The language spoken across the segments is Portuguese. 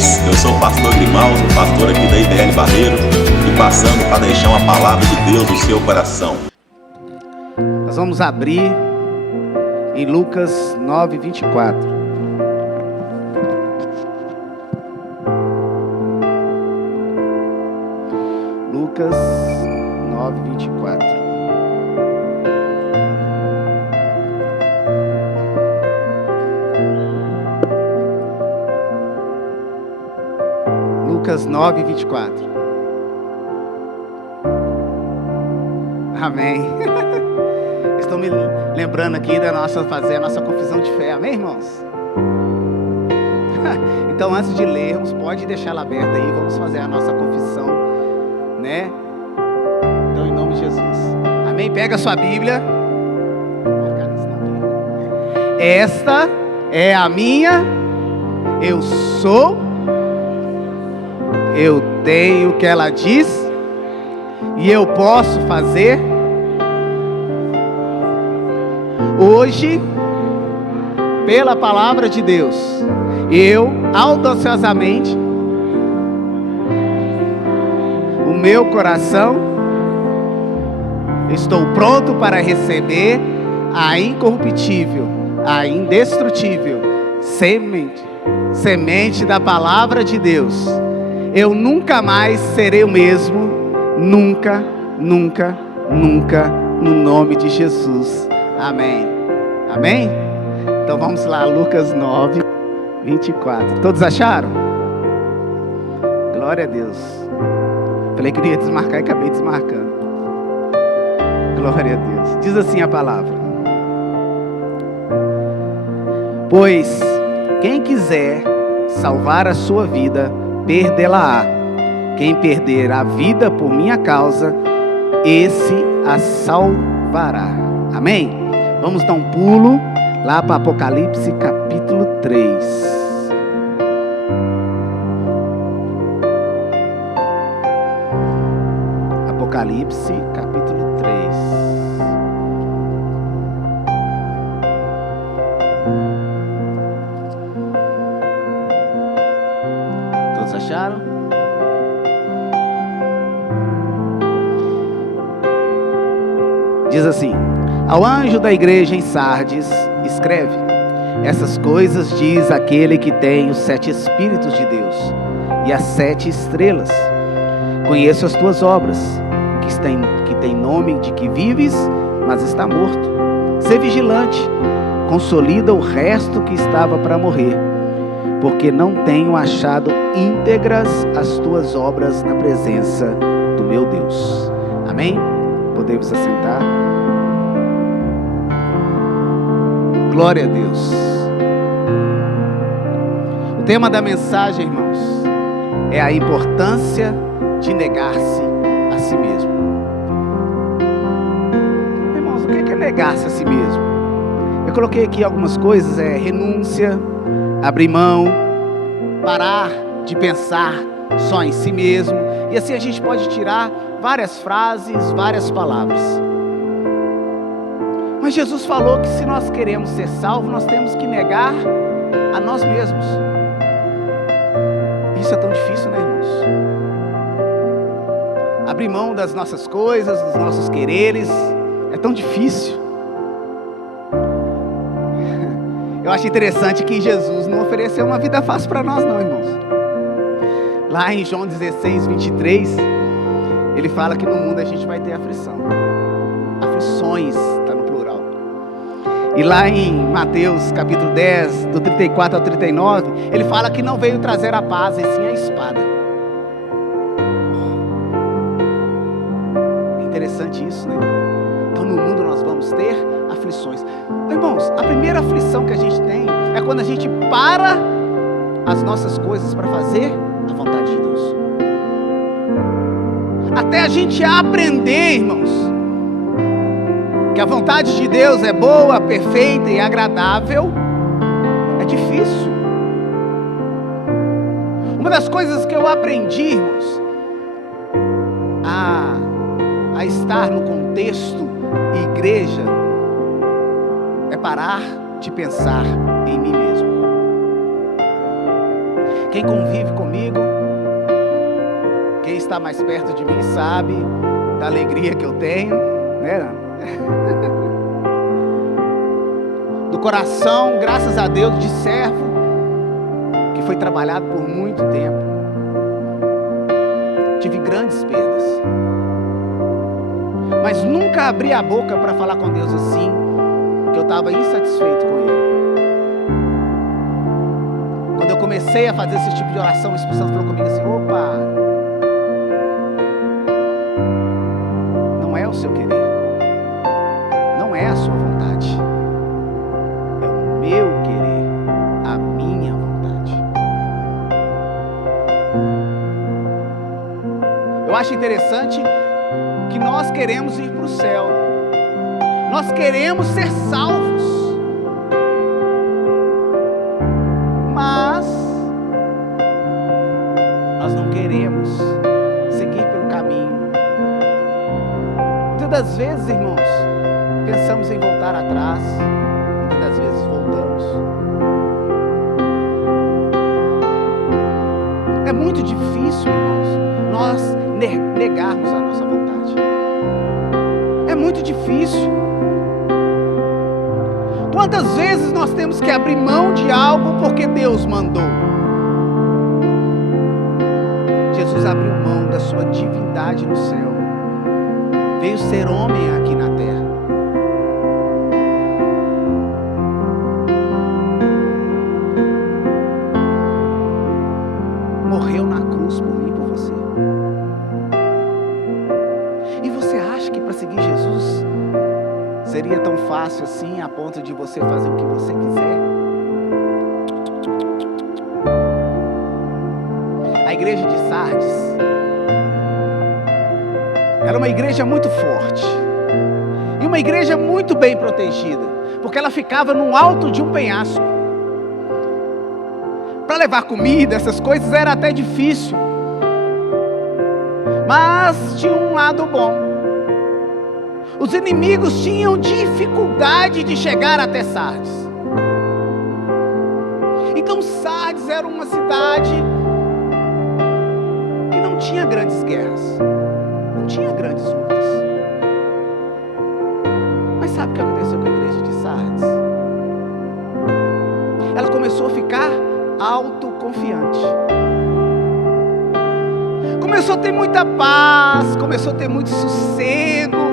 Deus, eu sou o pastor Grimaldo, pastor aqui da IBL Barreiro, e passando para deixar uma palavra de Deus no seu coração. Nós vamos abrir em Lucas 9, 24. Lucas 9, 24. Lucas 9, 24. Amém. Estou me lembrando aqui da fazer a nossa confissão de fé. Amém, irmãos? Então, antes de lermos, pode deixar ela aberta aí. Vamos fazer a nossa confissão, né? Então, em nome de Jesus. Amém? Pega a sua Bíblia. Esta é a minha. Eu sou. Eu tenho o que ela diz. E eu posso fazer. Hoje, pela palavra de Deus, eu audaciosamente, o meu coração, estou pronto para receber a incorruptível, a indestrutível semente da palavra de Deus. Eu nunca mais serei o mesmo, nunca, nunca, nunca, no nome de Jesus. Amém. Amém? Então vamos lá, Lucas 9, 24. Todos acharam? Glória a Deus. Falei que eu ia desmarcar e acabei desmarcando. Glória a Deus. Diz assim a palavra: pois quem quiser salvar a sua vida, perdê-la-á. Quem perder a vida por minha causa, esse a salvará. Amém? Vamos dar um pulo lá para Apocalipse capítulo 3. Apocalipse capítulo 3. Todos acharam? Diz assim: ao anjo da igreja em Sardes, escreve: essas coisas diz aquele que tem os 7 Espíritos de Deus e as 7 estrelas. Conheço as tuas obras, que tem nome de que vives, mas está morto. Sê vigilante, consolida o resto que estava para morrer, porque não tenho achado íntegras as tuas obras na presença do meu Deus. Amém? Podemos assentar. Glória a Deus. O tema da mensagem, irmãos, é a importância de negar-se a si mesmo. Irmãos, o que é negar-se a si mesmo? Eu coloquei aqui algumas coisas: renúncia, abrir mão, parar de pensar só em si mesmo. E assim a gente pode tirar várias frases, várias palavras. Mas Jesus falou que se nós queremos ser salvos, nós temos que negar a nós mesmos. Isso é tão difícil, né, irmãos? Abrir mão das nossas coisas, dos nossos quereres, é tão difícil. Eu acho interessante que Jesus não ofereceu uma vida fácil para nós, não, irmãos. Lá em João 16, 23, ele fala que no mundo a gente vai ter aflição. Aflições, está no plural. E lá em Mateus capítulo 10, do 34 ao 39, ele fala que não veio trazer a paz, e sim a espada. É interessante isso, né? Então no mundo nós vamos ter aflições. Irmãos, a primeira aflição que a gente tem é quando a gente para as nossas coisas para fazer a vontade de Deus. Até a gente aprender, irmãos, que a vontade de Deus é boa, perfeita e agradável, é difícil. Uma das coisas que eu aprendi, irmãos, a estar no contexto igreja, é parar de pensar em mim mesmo. Quem convive comigo, quem está mais perto de mim sabe da alegria que eu tenho, né? Do coração, graças a Deus, de servo que foi trabalhado por muito tempo. Tive grandes perdas, mas nunca abri a boca para falar com Deus assim, que eu estava insatisfeito com Ele. Quando eu comecei a fazer esse tipo de oração, o Espírito Santo falou comigo assim: opa, não é o seu querer, não é a sua vontade, é o meu querer, a minha vontade. Eu acho interessante que nós queremos ir para o céu, nós queremos ser salvos, mas nós não queremos seguir pelo caminho. Muitas das vezes, irmãos, pensamos em voltar atrás, muitas das vezes voltamos. É muito difícil, irmãos, nós negarmos a nossa vontade. É muito difícil. Quantas vezes nós temos que abrir mão de algo porque Deus mandou? Jesus abriu mão da sua divindade no céu, veio ser homem aqui na terra. Morreu na cruz por mim e por você. E você acha que para seguir Jesus seria tão fácil assim, a ponto de você fazer o que você quiser? A igreja de Sardes era uma igreja muito forte e uma igreja muito bem protegida, porque ela ficava no alto de um penhasco. Para levar comida, essas coisas, era até difícil, mas tinha um lado bom. Os inimigos tinham dificuldade de chegar até Sardes. Então Sardes era uma cidade que não tinha grandes guerras, não tinha grandes lutas. Mas sabe o que aconteceu com a igreja de Sardes? Ela começou a ficar autoconfiante. Começou a ter muita paz, começou a ter muito sossego.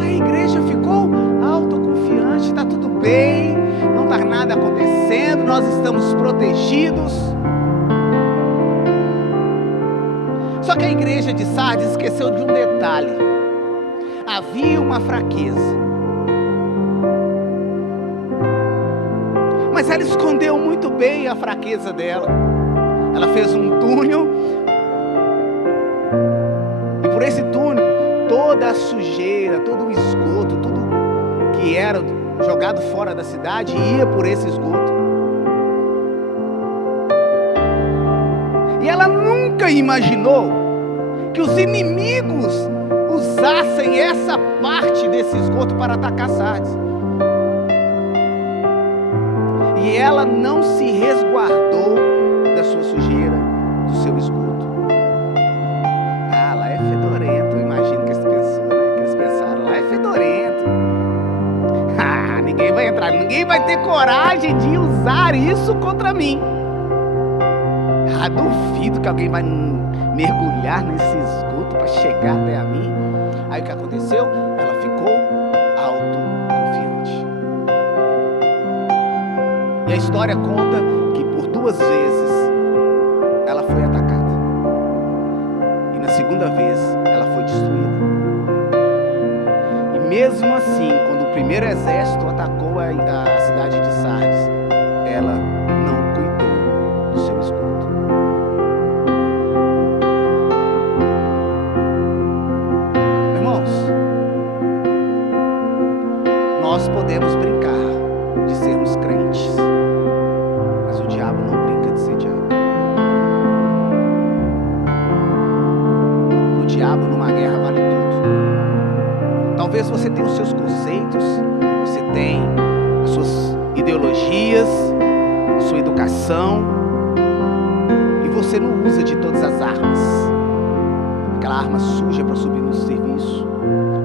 A igreja ficou autoconfiante, está tudo bem, não está nada acontecendo, nós estamos protegidos. Só que a igreja de Sardes esqueceu de um detalhe: havia uma fraqueza. Mas ela escondeu muito bem a fraqueza dela. Ela fez um túnel, e por esse túnel, toda a sujeira, todo o esgoto, tudo que era jogado fora da cidade, ia por esse esgoto. E ela nunca imaginou que os inimigos usassem essa parte desse esgoto para atacar Sardes. E ela não se resguardou da sua sujeira, do seu esgoto. Ah, lá é fedorento. Eu imagino que eles pensou, né? Que eles pensaram, lá é fedorento. Ah, ninguém vai entrar, ninguém vai ter coragem de usar isso contra mim. Ah, duvido que alguém vai mergulhar nesse esgoto para chegar até a mim. Aí o que aconteceu? Ela ficou autoconfiante. E a história conta que por 2 vezes ela foi atacada. E na segunda vez ela foi destruída. E mesmo assim, quando o primeiro exército atacou a cidade de Sardes, ela não cuidou do seu esgoto. Irmãos, nós podemos brincar de sermos crentes, mas o diabo não brinca de ser diabo. O diabo numa guerra vale tudo. Talvez você tenha os seus conceitos, você tem as suas ideologias, a sua educação, e você não usa de todas as armas. Aquela arma suja para subir no serviço,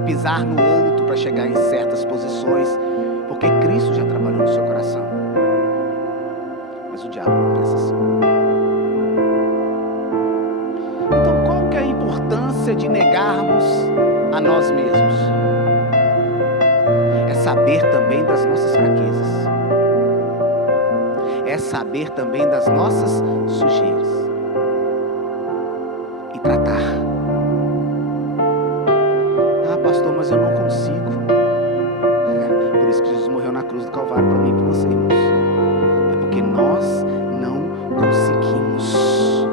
pisar no outro para chegar em certas posições, porque Cristo já trabalhou no seu coração. Mas o diabo não pensa assim. Então, qual que é a importância de negarmos a nós mesmos? É saber também das nossas fraquezas. É saber também das nossas sujeiras. E tratar. Ah, pastor, mas eu não consigo. Por isso que Jesus morreu na cruz do Calvário para mim e para você, irmãos. É porque nós não conseguimos.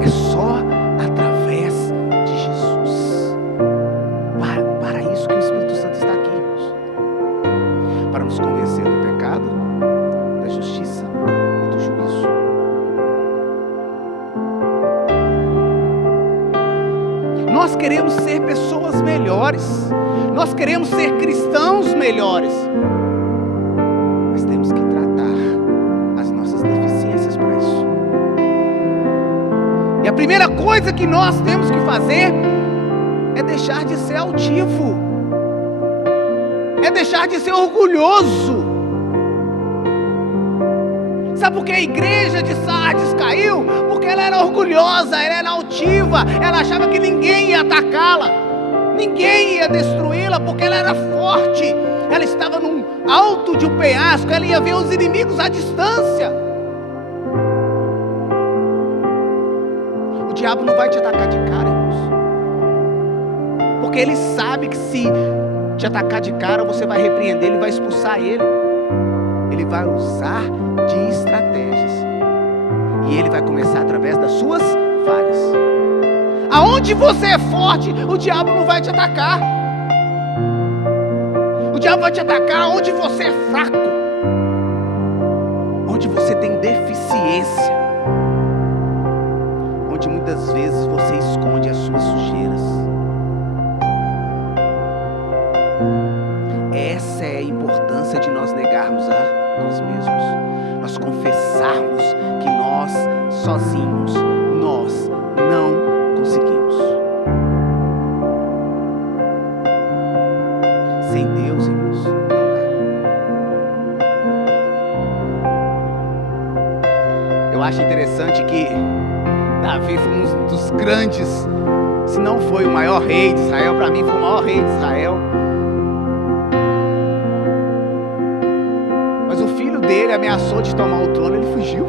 É só através de Jesus. Para isso que o Espírito Santo está aqui, irmãos. Para nos convencer do pecado, da justiça e do juízo. Nós queremos ser pessoas melhores. Nós queremos ser cristãos melhores. Mas temos que tratar as nossas deficiências para isso. E a primeira coisa que nós temos que fazer é deixar de ser altivo. É deixar de ser orgulhoso. Sabe por que a igreja de Sardes caiu? Porque ela era orgulhosa, ela era altiva, ela achava que ninguém ia atacá-la, ninguém ia destruí-la, porque ela era forte, ela estava no alto de um penhasco, ela ia ver os inimigos à distância. O diabo não vai te atacar de cara, irmãos, porque ele sabe que se te atacar de cara, você vai repreender, ele vai expulsar ele. Ele vai usar de estratégias. E ele vai começar através das suas falhas. Aonde você é forte, o diabo não vai te atacar. O diabo vai te atacar onde você é fraco, onde você tem deficiência, onde muitas vezes você esconde as suas sujeiras. Essa é a importância de nós negarmos a nós mesmos, nós confessarmos que nós sozinhos, nós não conseguimos. Sem Deus, irmãos, não dá. Eu acho interessante que Davi foi um dos grandes, se não foi o maior rei de Israel, para mim foi o maior rei de Israel. Ele ameaçou de tomar o trono, ele fugiu.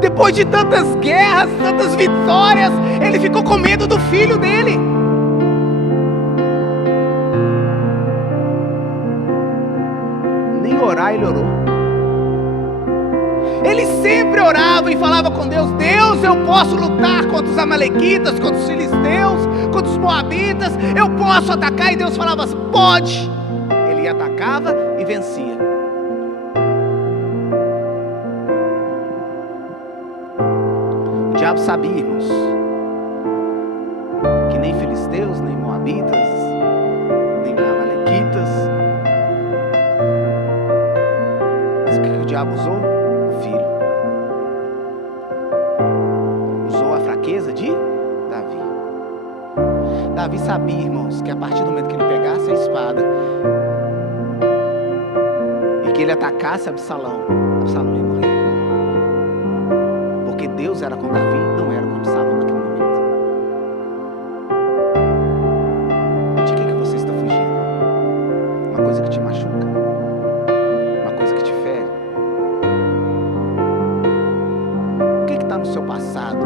Depois de tantas guerras, tantas vitórias, ele ficou com medo do filho dele. Nem orar ele orou. Ele sempre orava e falava com Deus: Deus, eu posso lutar contra os amalequitas, contra os filisteus, contra os moabitas, eu posso atacar. E Deus falava: pode. Ele atacava e vencia. O diabo sabia, irmãos, que nem filisteus, nem moabitas, nem amalequitas. Mas o que o diabo usou? O filho. Usou a fraqueza de Davi. Davi sabia, irmãos, que a partir do momento que ele pegasse a espada e que ele atacasse Absalão, Absalão ia morrer. Porque Deus era com Davi, não era com Absalão naquele momento. De que você está fugindo? Uma coisa que te machuca? Uma coisa que te fere? O que está no seu passado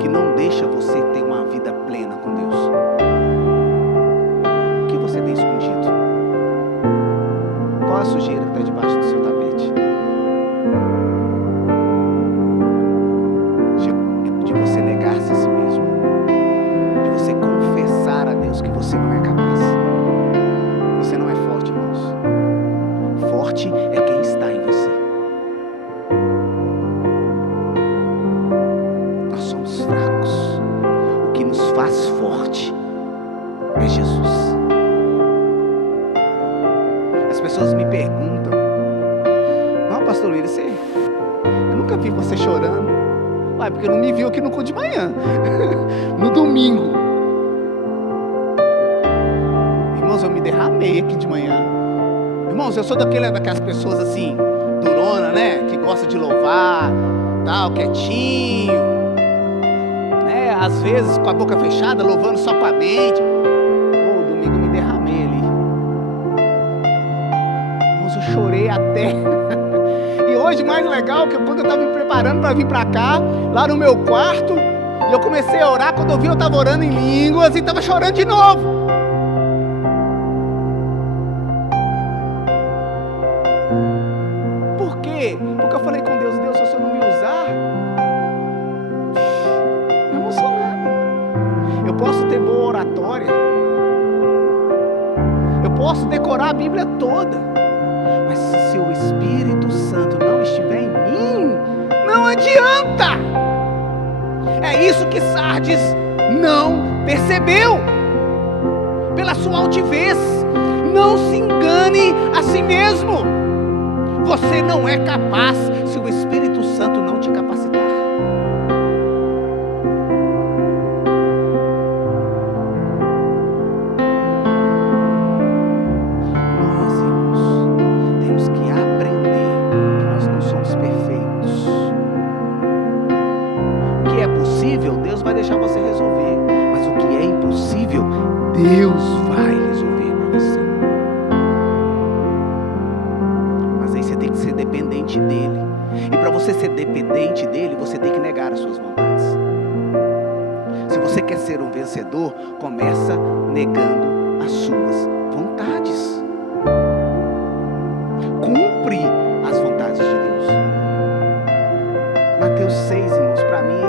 que não deixa você ter uma vida plena com Deus? O que você tem escondido? Qual a sujeira que está debaixo do seu tapete? De você negar-se a si mesmo, de você confessar a Deus que você não é capaz. Você não é forte, irmãos. Forte é quem está em você. Nós somos fracos. O que nos faz forte é Jesus. As pessoas pessoas me perguntam: não, pastor William, eu nunca vi você chorando. Ué, porque não me viu aqui no culto de manhã, no domingo. Irmãos, eu me derramei aqui de manhã. Irmãos, eu sou daquelas pessoas assim, durona, né? Que gosta de louvar, tal, quietinho, né? Às vezes com a boca fechada, louvando só com a mente. Domingo eu me derramei ali. Irmãos, eu chorei até. E hoje, mais legal, que quando eu estava me preparando para vir para cá, lá no meu quarto, eu comecei a orar. Quando eu vi, eu estava orando em línguas e estava chorando de novo. Por quê? Porque eu falei com Deus: Deus, se o Senhor não me usar, não emocionado. Eu posso ter boa oratória, eu posso decorar a Bíblia toda, mas se o Espírito Santo não estiver em mim, não adianta. É isso que Sardes não percebeu. Pela sua altivez, não se engane a si mesmo. Você não é capaz se o Espírito Santo não te capacitar. Nós, irmãos, temos que aprender que nós não somos perfeitos. O que é possível, Deus vai deixar você resolver. Mas o que é impossível, Deus vai resolver para você. Mas aí você tem que ser dependente dele. E para você ser dependente dele, você tem que negar as suas vontades. Se você quer ser um vencedor, começa negando as suas vontades. Cumpre as vontades de Deus. Mateus 6, irmãos, para mim,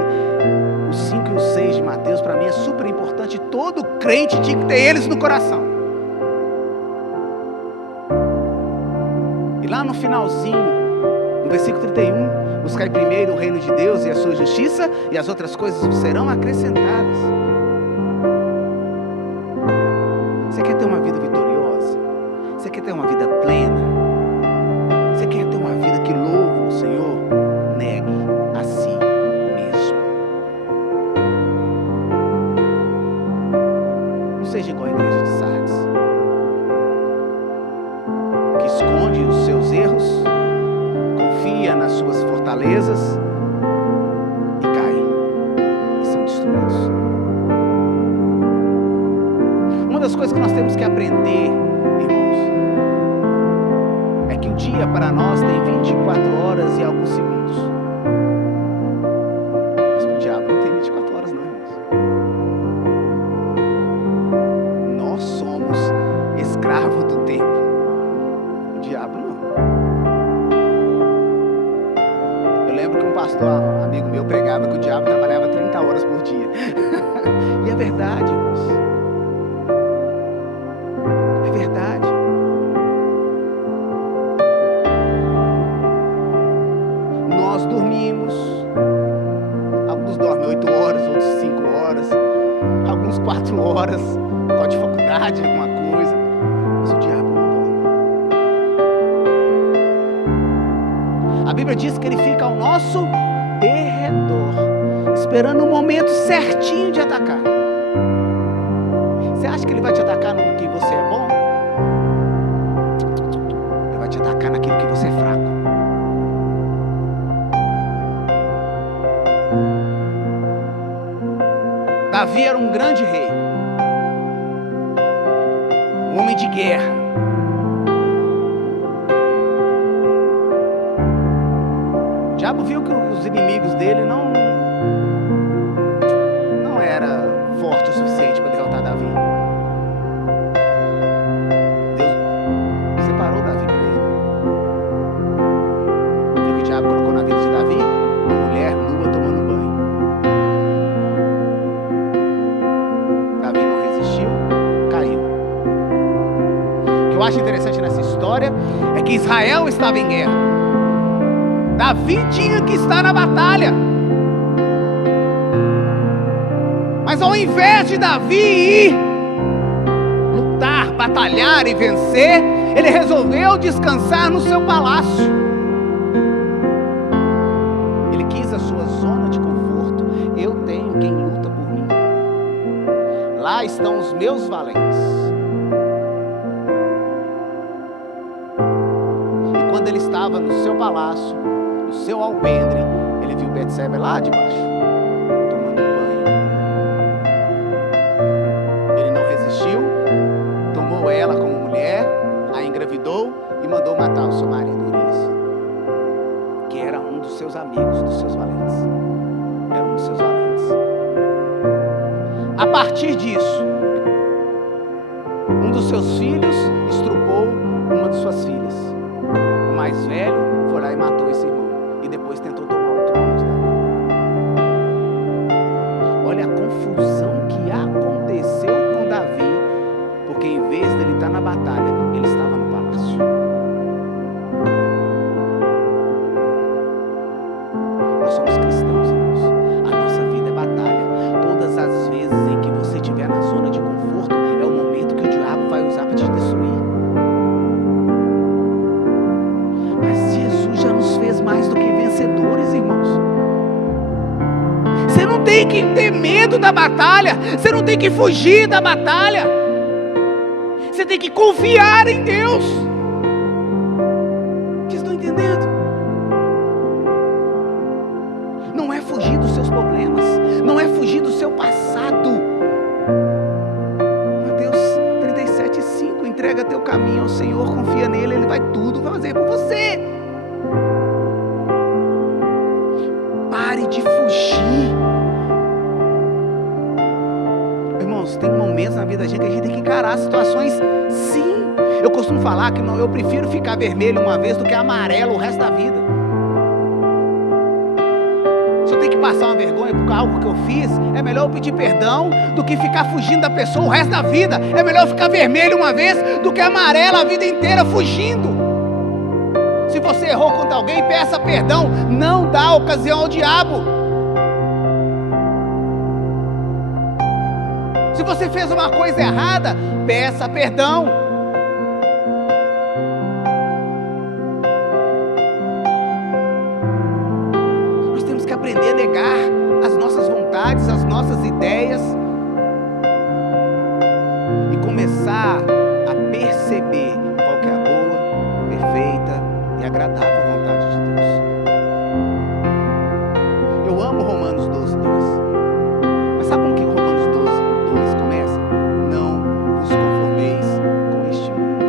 os 5 e os 6 de Mateus, para mim é super importante. Todo crente tinha que ter eles no coração. E lá no finalzinho, no versículo 31, buscai primeiro o reino de Deus e a sua justiça, e as outras coisas serão acrescentadas. Você quer ter uma vida vitoriosa? Você quer ter uma vida plena? Você quer ter uma vida que louva o Senhor? Negue a si mesmo. Não seja igual a igreja de Sardes, que esconde os seus erros, confia nas suas fortalezas e caem e são destruídos. Uma das coisas que nós temos que aprender, irmãos, é que o dia para nós tem 24 horas e alguns segundos. Mas para o diabo não tem 24 horas não, irmãos. Nós somos escravos do tempo. O diabo não. Eu lembro que um pastor, um amigo meu, pregava que o diabo trabalhava 30 horas por dia. E é verdade, irmãos. É verdade. Nós dormimos. Alguns dormem 8 horas, outros 5 horas. Alguns 4 horas. Pode de faculdade, alguma coisa. Mas o diabo não dorme. A Bíblia diz que ele fica ao nosso derredor, esperando o momento certinho de atacar. Você acha que ele vai te atacar no que você é bom? Ele vai te atacar naquilo que você é fraco. Davi era um grande rei, um homem de guerra. O diabo viu que os inimigos dele não era forte o suficiente para derrotar Davi. Deus separou Davi para ele. Viu que o diabo colocou na vida de Davi? Uma mulher nua tomando banho. Davi não resistiu, caiu. O que eu acho interessante nessa história é que Israel estava em guerra. Davi tinha que estar na batalha. Mas ao invés de Davi ir lutar, batalhar e vencer, Ele resolveu descansar no seu palácio. Ele quis a sua zona de conforto. Eu tenho quem luta por mim. Lá estão os meus valentes. E quando ele estava no seu palácio, no seu alpendre, ele viu Betseba lá de baixo, tomando banho. Ele não resistiu, tomou ela como mulher, a engravidou e mandou matar o seu marido Urias, que era um dos seus amigos, dos seus valentes. Era um dos seus valentes. A partir disso, um dos seus filhos estrupou uma de suas filhas. O mais velho foi lá e matou esse irmão. E depois tentou tomar o trono de Davi. Olha a confusão que aconteceu com Davi, porque em vez dele estar na batalha, ele estava no palácio. Nós somos cristãos, irmãos. A nossa vida é batalha. Todas as vezes em que você estiver na zona de conforto, é o momento que o diabo vai usar para te destruir. Mas Jesus já nos fez mais do que vencedores, irmãos. Você não tem que ter medo da batalha. Você não tem que fugir da batalha. Você tem que confiar em Deus. Vocês estão entendendo? Não é fugir dos seus problemas. Não é fugir do seu passado. Mateus 37:5. Entrega teu caminho ao Senhor, confia nele, Ele vai tudo fazer por você. Pare de fugir. Irmãos, tem momentos na vida da gente que a gente tem que encarar situações. Sim, eu costumo falar que eu prefiro ficar vermelho uma vez do que amarelo o resto da vida. Se eu tenho que passar uma vergonha por algo que eu fiz, é melhor eu pedir perdão do que ficar fugindo da pessoa o resto da vida. É melhor eu ficar vermelho uma vez do que amarelo a vida inteira fugindo. Se você errou contra alguém, peça perdão. Não dá ocasião ao diabo. Se você fez uma coisa errada, peça perdão. Nós temos que aprender a negar as nossas vontades, as nossas ideias e começar a perceber qual que é a boa, perfeita e agradável vontade de Deus. Eu amo Romanos 12:2. Mas sabe como que Romanos 12:2 começa? Não vos conformeis com este mundo.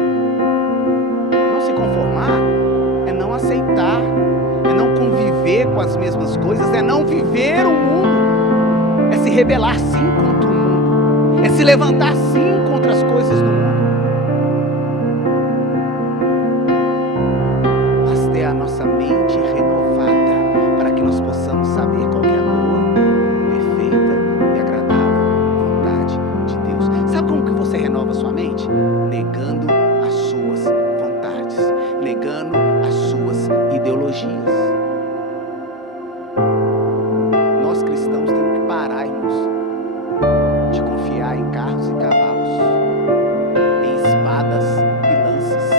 Não se conformar é não aceitar, é não conviver com as mesmas coisas, é não viver o mundo, é se rebelar sim contra o mundo, é se levantar sim contra as coisas do mundo. A nossa mente renovada para que nós possamos saber qual que é a boa, perfeita e agradável vontade de Deus. Sabe como que você renova a sua mente? Negando as suas vontades, negando as suas ideologias. Nós cristãos temos que parar, irmãos, de confiar em carros e cavalos, em espadas e lanças.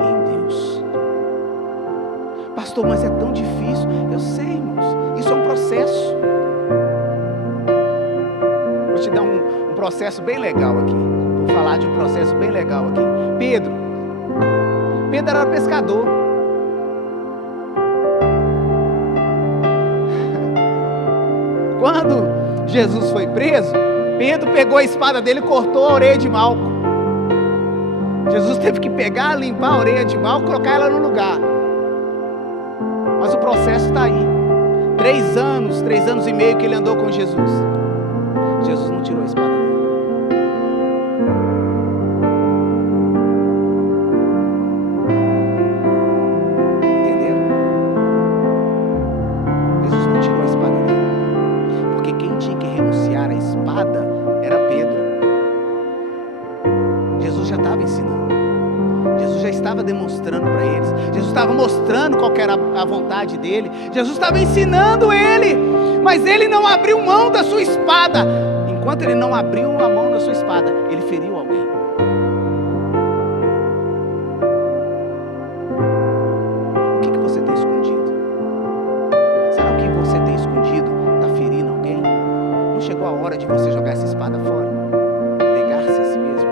Em Deus. Pastor, mas é tão difícil. Eu sei, irmãos, isso é um processo. Vou te dar um processo bem legal aqui. Vou falar de um processo bem legal aqui. Pedro era pescador. Quando Jesus foi preso, Pedro pegou a espada dele e cortou a orelha de Malco. Jesus teve que pegar, limpar a orelha de Malco, colocar ela no lugar. Mas o processo está aí. 3 anos e meio que ele andou com Jesus. Jesus não tirou a espada dele. Entenderam? Jesus não tirou a espada dele. Porque quem tinha que renunciar à espada era Pedro. Jesus já estava ensinando. Jesus já estava estava demonstrando para eles, Jesus estava mostrando qual que era a vontade dele, Jesus estava ensinando ele, mas ele não abriu mão da sua espada. Enquanto ele não abriu a mão da sua espada, ele feriu alguém. O que você tem escondido? Será que o que você tem escondido está ferindo alguém? Não chegou a hora de você jogar essa espada fora? Negar-se a si mesmo?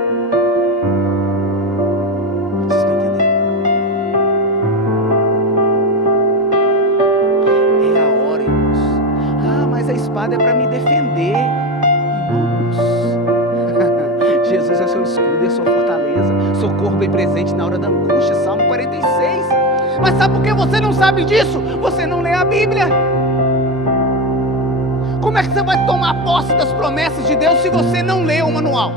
Vocês estão entendendo? É a hora, irmãos. Ah, mas a espada é para me defender. Irmãos, Jesus é seu escudo e a sua fortaleza, socorro bem presente na hora da angústia. Salmo 46. Mas sabe por que você não sabe disso? Você não lê a Bíblia. Como é que você vai tomar posse das promessas de Deus se você não lê o manual?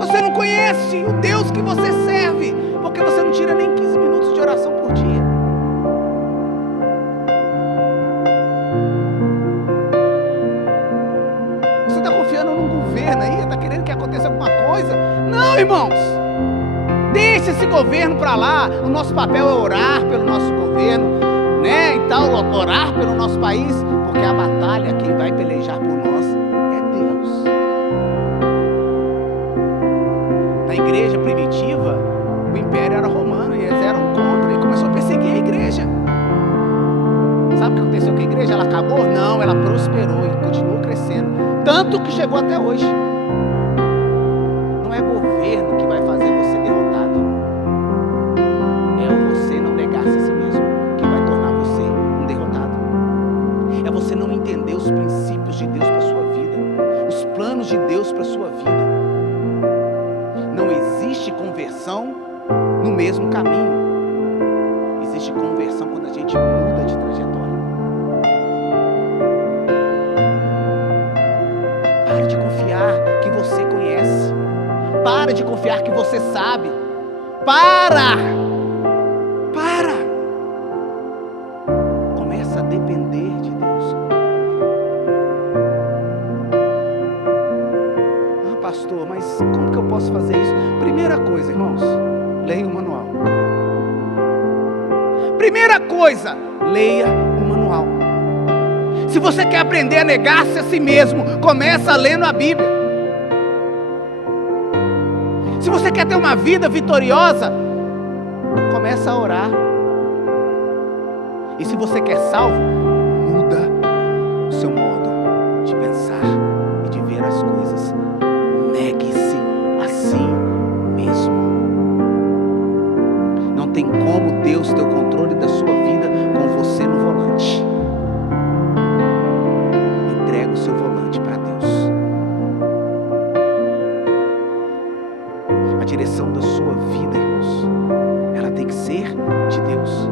Você não conhece o Deus que você serve, porque você não tira nem 15 minutos de oração por dia. Você está confiando num governo aí, está querendo que aconteça alguma coisa? Não, irmãos. Deixa esse governo para lá. O nosso papel é orar pelo nosso governo, né? E tal, orar pelo nosso país, porque a batalha, quem vai pelejar por nós é Deus. Na igreja primitiva, o império era romano e eles eram contra e começou a perseguir a igreja. Sabe o que aconteceu com a igreja? Ela acabou? Não, ela prosperou e continuou crescendo, tanto que chegou até hoje. Não é governo que vai fazer você derrotado. É você não negar-se a si mesmo que vai tornar você um derrotado. É você não entender os princípios de Deus para a sua vida, os planos de Deus para a sua vida. Não existe conversão no mesmo caminho. Existe conversão quando a gente muda de trajetória. Pare de confiar que você conhece. Para de confiar que você sabe. Para! Começa a depender de Deus. Ah, pastor, mas como que eu posso fazer isso? Primeira coisa, irmãos, leia o manual. Primeira coisa, leia o manual. Se você quer aprender a negar-se a si mesmo, começa lendo a Bíblia. Se você quer ter uma vida vitoriosa, começa a orar. E se você quer salvo, muda o seu modo de pensar e de ver as coisas. Negue-se a si mesmo. Não tem como Deus ter o controle da sua vida com você no volante. Entrega o seu volante para Deus. A direção da sua vida, irmãos, ela tem que ser de Deus.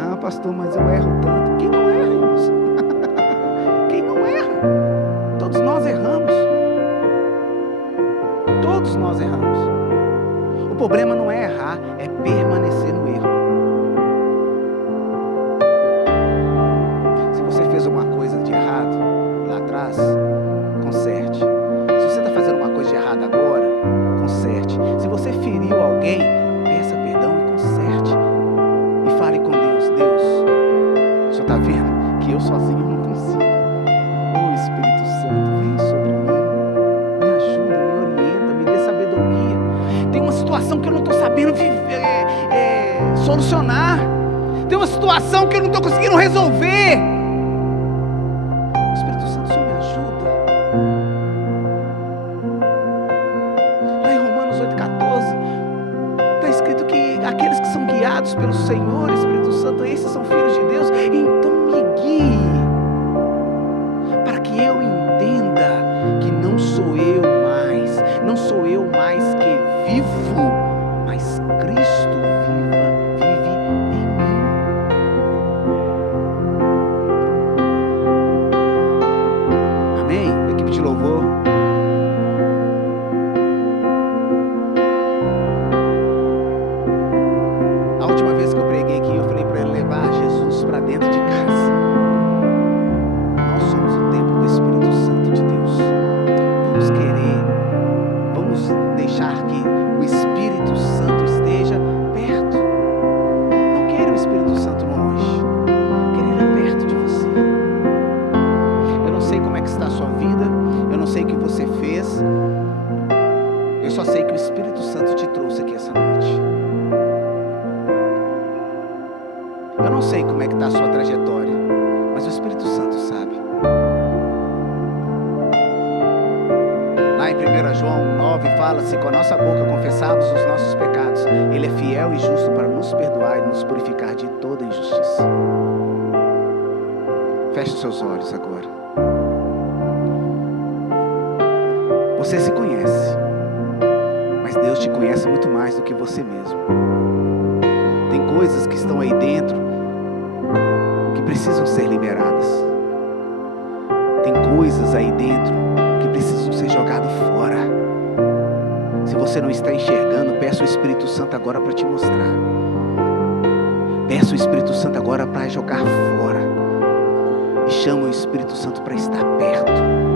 Ah, pastor, mas eu erro tanto. Quem não erra, irmãos? Quem não erra? Todos nós erramos. Todos nós erramos. O problema não é errar, é permanecer no erro. Se você fez alguma coisa de errado lá atrás, conserte. Se você está fazendo uma coisa de errado agora, conserte. Se você feriu alguém, peça perdão e conserte. E fale com Deus. Deus, o Senhor está vendo que eu sozinho não consigo. Ô Espírito Santo, vem sobre mim. Me ajuda, me orienta, me dê sabedoria. Tem uma situação que eu não estou sabendo solucionar. Tem uma situação que eu não estou conseguindo resolver. Espírito Santo, o Senhor me ajuda. Lá em Romanos 8,14 está escrito que aqueles que são guiados pelo Senhor, Espírito Santo, esses são filhos de Deus. Então me guie, para que eu entenda que não sou eu mais que vivo, mas Cristo vive em mim. Amém? Equipe de louvor. A última vez que eu preguei aqui, eu falei para ele levar Jesus para dentro de casa. Nós somos o templo do Espírito Santo de Deus. se com a nossa boca confessarmos os nossos pecados, Ele é fiel e justo para nos perdoar e nos purificar de toda injustiça. Feche os seus olhos agora. Você se conhece, mas Deus te conhece muito mais do que você mesmo. Tem coisas que estão aí dentro que precisam ser liberadas. Tem coisas aí dentro que precisam ser jogadas fora. Se você não está enxergando, peça o Espírito Santo agora para te mostrar. Peça o Espírito Santo agora para jogar fora. E chama o Espírito Santo para estar perto.